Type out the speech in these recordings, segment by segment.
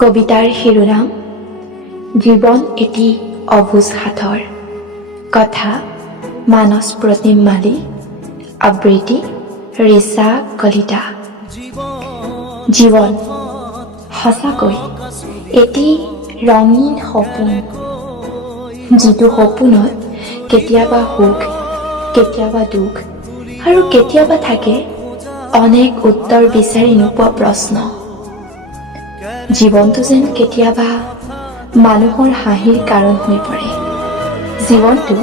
কবিতাৰ শিৰোনাম জীৱন এটি অবুজ হাতৰ কথা মানস প্ৰতিম মালি আবৃত্তি ৰিচা কলিতা। জীৱন সঁচাকৈ এটি ৰঙীন সপোন, যিটো সপোনত কেতিয়াবা সুখ, কেতিয়াবা দুখ আৰু কেতিয়াবা থাকে অনেক উত্তৰ বিচাৰি নোপোৱা প্ৰশ্ন। জীৱনটো যেন কেতিয়াবা মানুহৰ হাঁহিৰ কাৰণ হৈ পৰে। জীৱনটো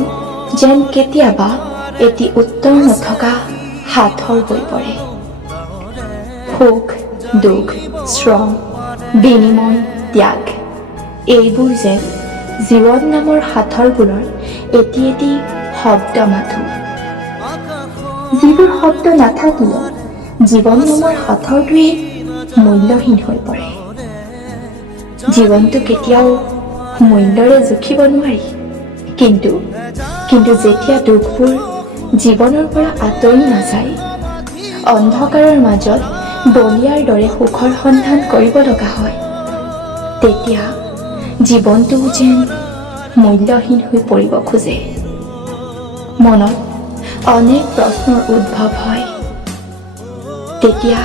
যেন কেতিয়াবা এটি উত্তৰ নথকা সাঁথৰ হৈ পৰে। সুখ, দুখ, শ্ৰম, বিনিময়, ত্যাগ, এইবোৰ যেন জীৱন নামৰ সাঁথৰবোৰৰ এটি এটি শব্দ মাথো, যিবোৰ শব্দ নাথাকিলে জীৱন নামৰ সাঁথৰটোৱেই মূল্যহীন হৈ পৰে। জীৱনটো কেতিয়াও মূল্যৰে জুখিব নোৱাৰি, কিন্তু যেতিয়া দুখবোৰ জীৱনৰ পৰা আঁতৰি নাযায়, অন্ধকাৰৰ মাজত বলিয়াৰ দৰে সুখৰ সন্ধান কৰিব লগা হয়, তেতিয়া জীৱনটোও যেন মূল্যহীন হৈ পৰিব খোজে। মনত অনেক প্ৰশ্নৰ উদ্ভৱ হয়, তেতিয়া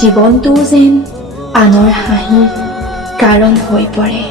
জীৱনটোও যেন আনৰ হাঁহিৰ কাৰণ হৈ পৰে।